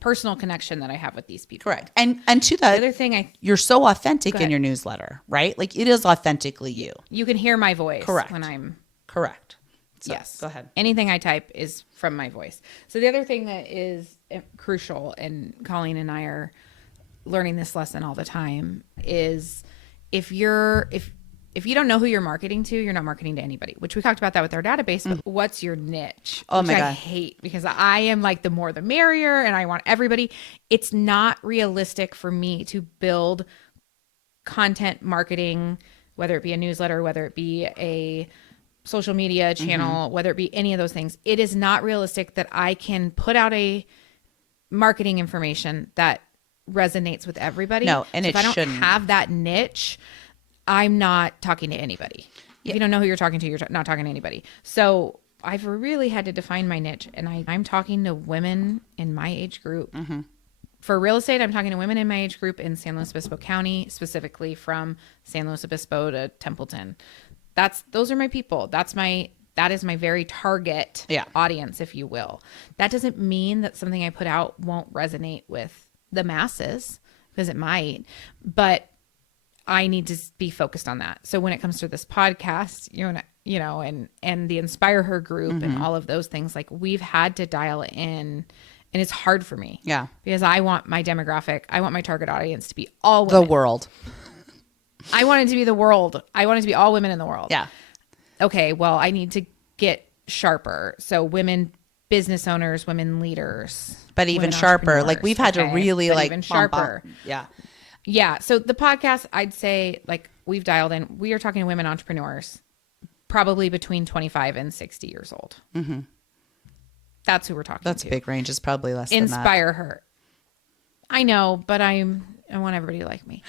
personal connection that I have with these people. Correct. And to the other thing, you're so authentic in your newsletter, right? Like, it is authentically you. You can hear my voice. Correct. When I'm... Correct. So, yes. Go ahead. Anything I type is from my voice. So the other thing that is crucial, and Colleen and I are learning this lesson all the time, is if you don't know who you're marketing to, you're not marketing to anybody, which we talked about that with our database. But what's your niche? Oh my God. I hate, because I am like the more the merrier and I want everybody. It's not realistic for me to build content marketing, whether it be a newsletter, whether it be a social media channel, whether it be any of those things. It is not realistic that I can put out a marketing information that resonates with everybody. No, and if I don't have that niche, I'm not talking to anybody. If you don't know who you're talking to, you're not talking to anybody. So I've really had to define my niche, and I'm talking to women in my age group. For real estate, I'm talking to women in my age group in San Luis Obispo County, specifically from San Luis Obispo to Templeton. Those are my people. That is my very target audience, if you will. That doesn't mean that something I put out won't resonate with the masses, because it might, but I need to be focused on that. So when it comes to this podcast, and the Inspire Her group and all of those things, like, we've had to dial it in, and it's hard for me. Yeah. Because I want my demographic, I want my target audience to be all women. The world. I want it to be the world. I want it to be all women in the world. Yeah. Okay, well, I need to get sharper. So women business owners, women leaders. But even sharper. Like, we've had to really even sharper. Yeah. Yeah. So the podcast, I'd say, like, we've dialed in. We are talking to women entrepreneurs, probably between 25 and 60 years old. That's who we're talking That's to. a big range. It's probably less than that. Inspire her. I know, but I want everybody to like me.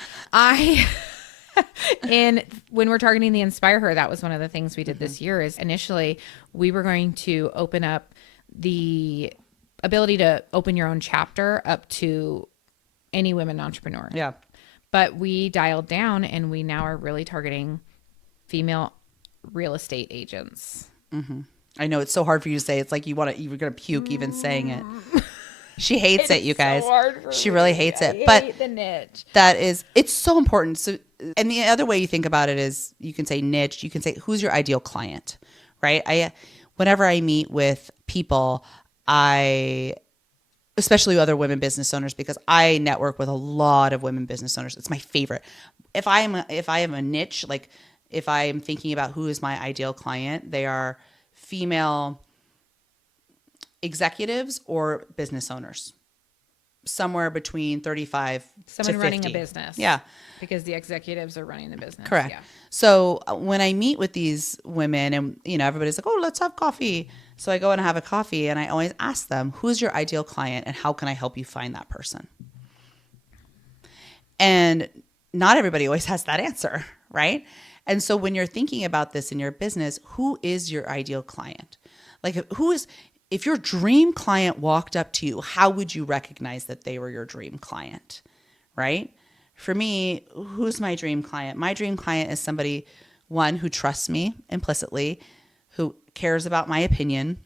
And when we're targeting the Inspire Her, that was one of the things we did this year. Is initially we were going to open up the ability to open your own chapter up to any women entrepreneur. Yeah. But we dialed down, and we now are really targeting female real estate agents. I know it's so hard for you to say. It's like you're going to puke even saying it. She hates it, you guys. So hard for she me. really hates it. I But hate the niche. it's so important. So, and the other way you think about it is you can say niche, you can say who's your ideal client, right? Whenever I meet with people, especially other women business owners, because I network with a lot of women business owners. It's my favorite. If I am a niche, like if I am thinking about who is my ideal client, they are female executives or business owners, somewhere between 35 to 50. Running a business. Yeah. Because the executives are running the business. Correct. Yeah. So when I meet with these women and, everybody's like, oh, let's have coffee. So I go and have a coffee and I always ask them, who's your ideal client and how can I help you find that person? And not everybody always has that answer, right? And so when you're thinking about this in your business, who is your ideal client? Like if your dream client walked up to you, how would you recognize that they were your dream client, right? For me, who's my dream client? My dream client is somebody, one, who trusts me implicitly, who cares about my opinion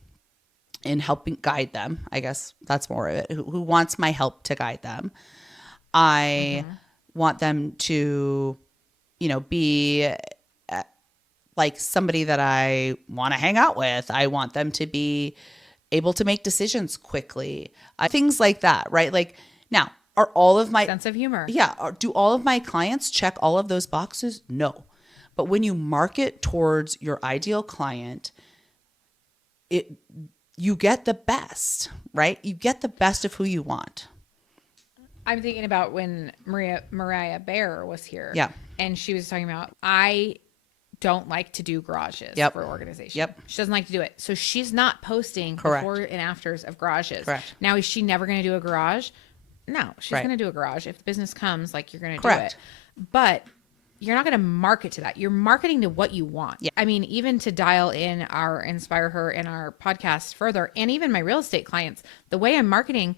and helping guide them. I guess that's more of it. Who wants my help to guide them. I want them to, be like somebody that I want to hang out with. I want them to be able to make decisions quickly. Things like that, right? Like now, are all of my sense of humor. Yeah. Do all of my clients check all of those boxes? No. But when you market towards your ideal client, you get the best, right? You get the best of who you want. I'm thinking about when Mariah Bear was here. Yeah. And she was talking about, I don't like to do garages for organization. Yep. She doesn't like to do it. So she's not posting Correct. before and afters of garages. Correct. Now, is she never going to do a garage? No, she's Right. going to do a garage. If the business comes, like, you're going to do Correct. it. But you're not going to market to that. You're marketing to what you want. Yeah. I mean, even to dial in our Inspire Her and our podcast further, and even my real estate clients, the way I'm marketing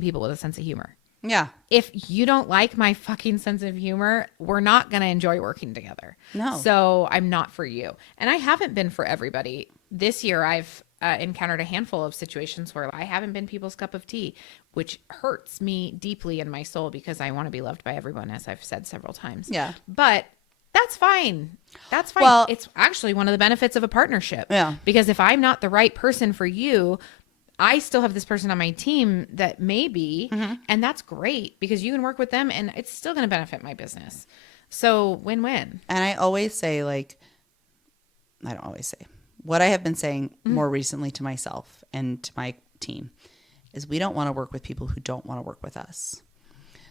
people with a sense of humor. Yeah. If you don't like my fucking sense of humor, we're not going to enjoy working together. No. So I'm not for you. And I haven't been for everybody. This year, I've encountered a handful of situations where I haven't been people's cup of tea, which hurts me deeply in my soul because I want to be loved by everyone, as I've said several times. Yeah. But that's fine. That's fine. Well, it's actually one of the benefits of a partnership. Yeah. Because if I'm not the right person for you, I still have this person on my team that may be, and that's great because you can work with them and it's still going to benefit my business. So win-win. And I always say, I don't always say, what I have been saying more recently to myself and to my team is we don't want to work with people who don't want to work with us.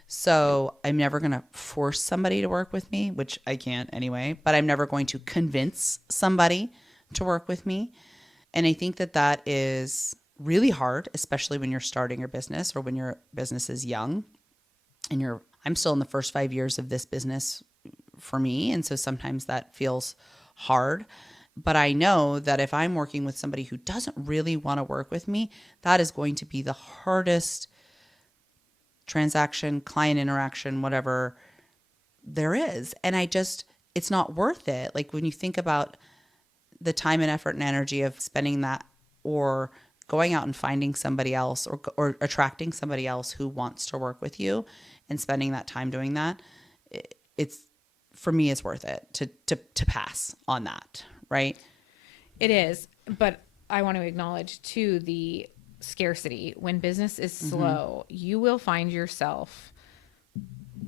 So I'm never going to force somebody to work with me, which I can't anyway, but I'm never going to convince somebody to work with me. And I think that is really hard, especially when you're starting your business or when your business is young and I'm still in the first 5 years of this business for me. And so sometimes that feels hard, but I know that if I'm working with somebody who doesn't really want to work with me, that is going to be the hardest transaction, client interaction, whatever there is. And it's not worth it. Like when you think about the time and effort and energy of spending that or going out and finding somebody else or attracting somebody else who wants to work with you and spending that time doing that, it's for me, it's worth it to pass on that, right? It is, but I want to acknowledge too the scarcity. When business is slow, you will find yourself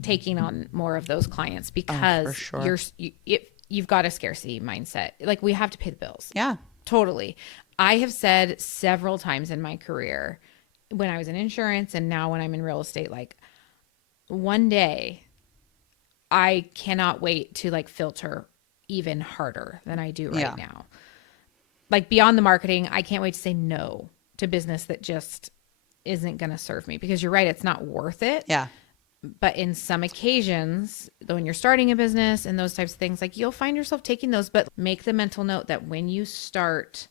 taking on more of those clients because for sure. you've got a scarcity mindset. Like we have to pay the bills. Yeah. Totally. I have said several times in my career when I was in insurance and now when I'm in real estate, like one day I cannot wait to filter even harder than I do right now. Like beyond the marketing, I can't wait to say no to business that just isn't going to serve me, because you're right. It's not worth it. Yeah. But in some occasions, though, when you're starting a business and those types of things, like, you'll find yourself taking those, but make the mental note that when you start,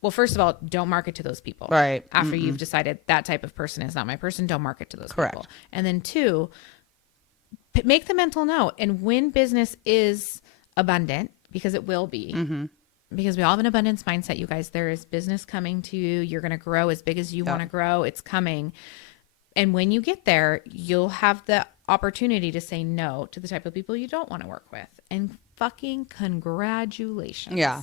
well, first of all, don't market to those people. Right. After you've decided that type of person is not my person, don't market to those people. And then 2, make the mental note. And when business is abundant, because it will be, because we all have an abundance mindset, you guys, there is business coming to you. You're going to grow as big as you want to grow. It's coming. And when you get there, you'll have the opportunity to say no to the type of people you don't want to work with. And fucking congratulations. Yeah.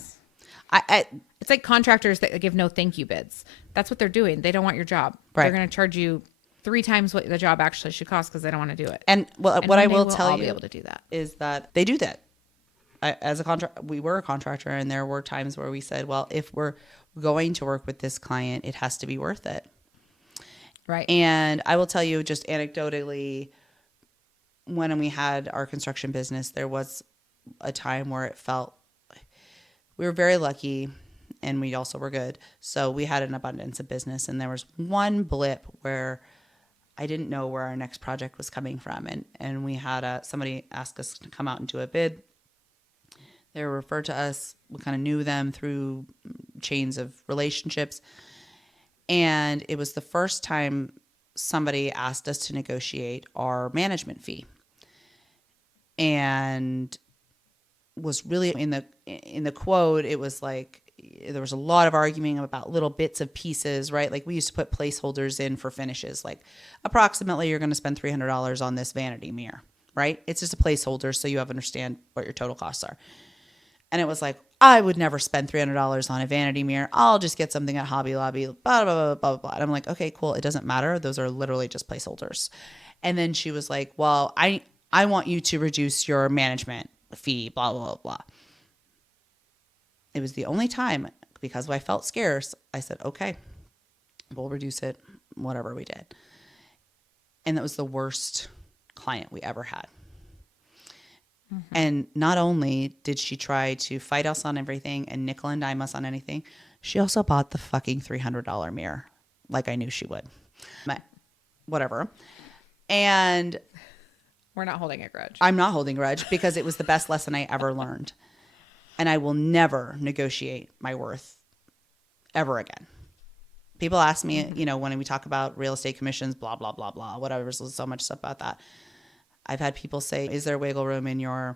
It's like contractors that give no thank you bids. That's what they're doing. They don't want your job. Right. They're going to charge you 3 times what the job actually should cost because they don't want to do it. And what I will tell you be able to do that is that they do that. We were a contractor, and there were times where we said, well, if we're going to work with this client, it has to be worth it. Right. And I will tell you, just anecdotally, when we had our construction business, there was a time where it felt we were very lucky, and we also were good. So we had an abundance of business, and there was one blip where I didn't know where our next project was coming from. And we had somebody ask us to come out and do a bid. They were referred to us. We kind of knew them through chains of relationships. And it was the first time somebody asked us to negotiate our management fee. And was really in the quote, it was like there was a lot of arguing about little bits of pieces, right? Like we used to put placeholders in for finishes, like approximately you're going to spend $300 on this vanity mirror, right? It's just a placeholder so you have to understand what your total costs are. And it was like, I would never spend $300 on a vanity mirror. I'll just get something at Hobby Lobby, blah, blah, blah, blah, blah. And I'm like, okay, cool. It doesn't matter. Those are literally just placeholders. And then she was like, well, I want you to reduce your management fee, blah, blah, blah, blah. It was the only time, because I felt scarce, I said, okay, we'll reduce it, whatever we did. And that was the worst client we ever had. Mm-hmm. And not only did she try to fight us on everything and nickel and dime us on anything, she also bought the fucking $300 mirror, like I knew she would. Whatever. And we're not holding a grudge. I'm not holding a grudge, because it was the best lesson I ever learned. And I will never negotiate my worth ever again. People ask me, when we talk about real estate commissions, blah, blah, blah, blah, whatever. There's so much stuff about that. I've had people say, is there wiggle room in your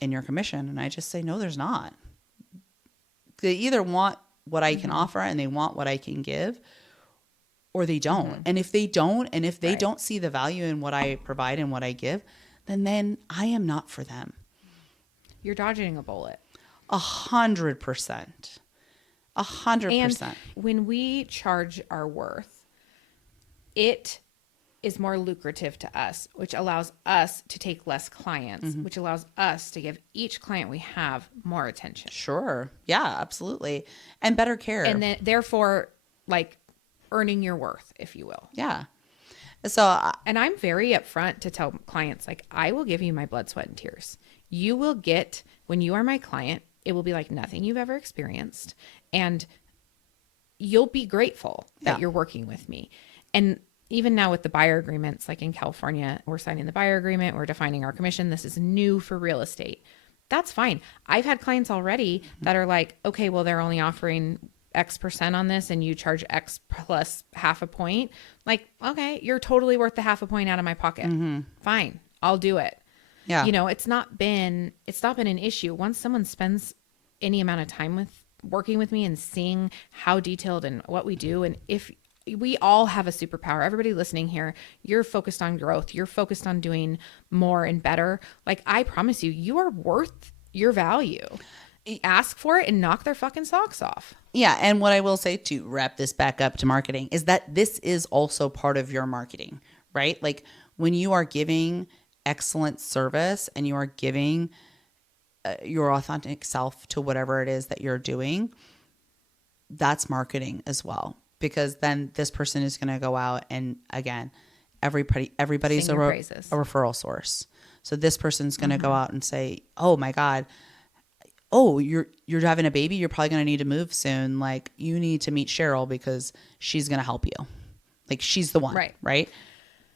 commission? And I just say, no, there's not. They either want what I can offer and they want what I can give, or they don't. Mm-hmm. And if they don't, and if they don't see the value in what I provide and what I give, then I am not for them. You're dodging a bullet. 100%. 100%. And when we charge our worth, it is more lucrative to us, which allows us to take less clients, mm-hmm. which allows us to give each client we have more attention. Sure. Yeah, absolutely. And better care. And then therefore, like, earning your worth, if you will. Yeah. So, and I'm very upfront to tell clients, like, I will give you my blood, sweat, and tears. You will get, when you are my client, it will be like nothing you've ever experienced. And you'll be grateful that you're working with me. And even now with the buyer agreements, like in California, we're signing the buyer agreement, we're defining our commission. This is new for real estate. That's fine. I've had clients already that are like, okay, well, they're only offering X% on this and you charge X plus half a point. Like, okay, you're totally worth the half a point out of my pocket. Mm-hmm. Fine. I'll do it. Yeah. It's not been an issue. Once someone spends any amount of time working with me and seeing how detailed and what we do, and if we all have a superpower, everybody listening here, you're focused on growth, you're focused on doing more and better. Like, I promise you, you are worth your value. Ask for it and knock their fucking socks off. Yeah. And what I will say, to wrap this back up to marketing, is that this is also part of your marketing, right? Like, when you are giving excellent service and you are giving your authentic self to whatever it is that you're doing, that's marketing as well. Because then this person is going to go out and, again, everybody's a referral source. So this person's going to go out and say, oh my God, oh, you're having a baby, you're probably going to need to move soon. Like, you need to meet Cheryl because she's going to help you. Like, she's the one, right?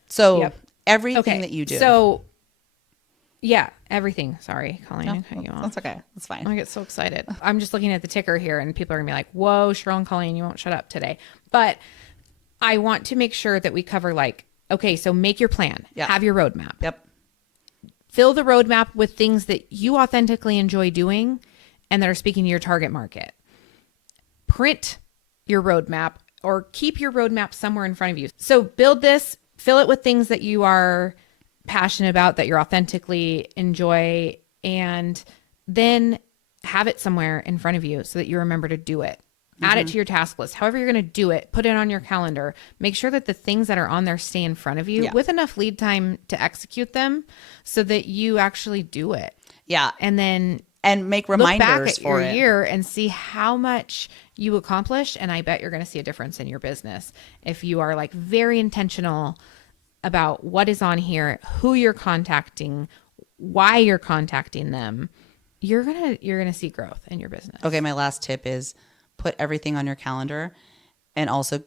So everything that you do. So yeah, everything. Sorry, Colleen, I cut you off. That's okay. That's fine. I get so excited. I'm just looking at the ticker here and people are gonna be like, whoa, Cheryl and Colleen, you won't shut up today. But I want to make sure that we cover like, okay, so make your plan, have your roadmap. Yep. Fill the roadmap with things that you authentically enjoy doing and that are speaking to your target market. Print your roadmap or keep your roadmap somewhere in front of you. So build this, fill it with things that you are passionate about, that you authentically enjoy, and then have it somewhere in front of you so that you remember to do it. Add it to your task list. However you're going to do it, put it on your calendar. Make sure that the things that are on there stay in front of you with enough lead time to execute them so that you actually do it. Yeah. And then make reminders look back at for your it. year and see how much you accomplished. And I bet you're going to see a difference in your business if you are like very intentional about what is on here, who you're contacting, why you're contacting them. You're gonna see growth in your business. Okay, my last tip is put everything on your calendar and also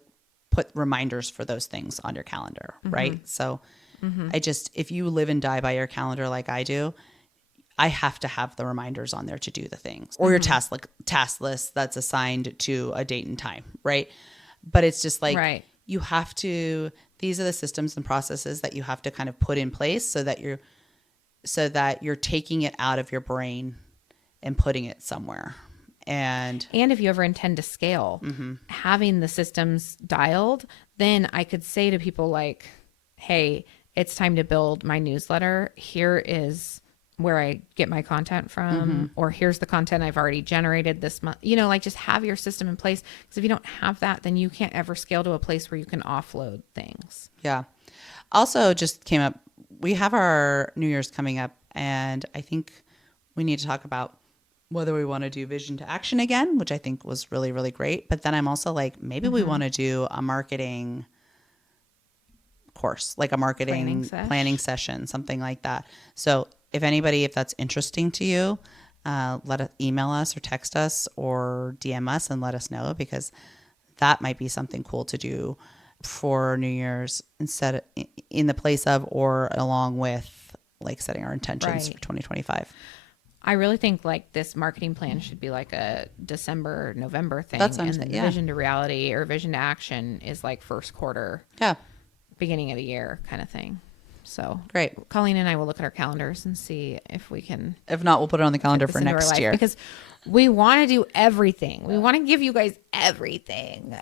put reminders for those things on your calendar, right? So if you live and die by your calendar like I do, I have to have the reminders on there to do the things, or your task list that's assigned to a date and time, right? But it's just like you have to, these are the systems and processes that you have to kind of put in place so that you're taking it out of your brain and putting it somewhere. And if you ever intend to scale, having the systems dialed, then I could say to people like, hey, it's time to build my newsletter. Here is where I get my content from, or here's the content I've already generated this month. You know, like just have your system in place, because if you don't have that, then you can't ever scale to a place where you can offload things. Yeah. Also just came up, we have our New Year's coming up, and I think we need to talk about whether we want to do vision to action again, which I think was really, really great. But then I'm also like, maybe we want to do a marketing course, like a marketing planning session, something like that. So if that's interesting to you, email us or text us or DM us and let us know, because that might be something cool to do for New Year's instead in the place of, or along with like setting our intentions for 2025. I really think like this marketing plan should be like a December, November thing. That's and then vision to reality or vision to action is like first quarter, beginning of the year kind of thing. So great. Colleen and I will look at our calendars and see if we can. If not, we'll put it on the calendar for next year, because we want to do everything. We want to give you guys everything,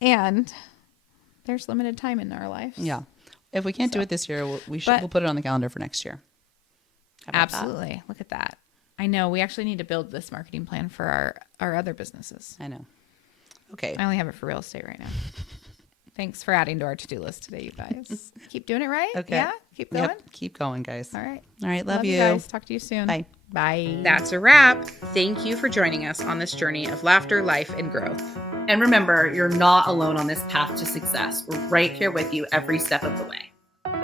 and there's limited time in our lives. Yeah. If we can't do it this year, we'll put it on the calendar for next year. Absolutely. Look at that. I know we actually need to build this marketing plan for our other businesses. I know. Okay. I only have it for real estate right now. Thanks for adding to our to-do list today, you guys. Keep doing it right. Okay. Yeah. Keep going. Yep. Keep going, guys. All right. All right. Love you guys. Talk to you soon. Bye. Bye. That's a wrap. Thank you for joining us on this journey of laughter, life, and growth. And remember, you're not alone on this path to success. We're right here with you every step of the way.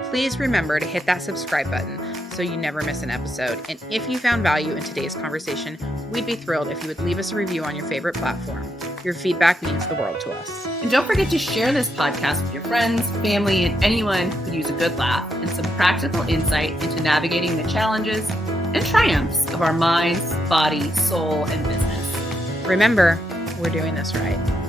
Please remember to hit that subscribe button so you never miss an episode. And if you found value in today's conversation, we'd be thrilled if you would leave us a review on your favorite platform. Your feedback means the world to us. And don't forget to share this podcast with your friends, family, and anyone who could use a good laugh and some practical insight into navigating the challenges and triumphs of our minds, body, soul, and business. Remember, we're doing this right.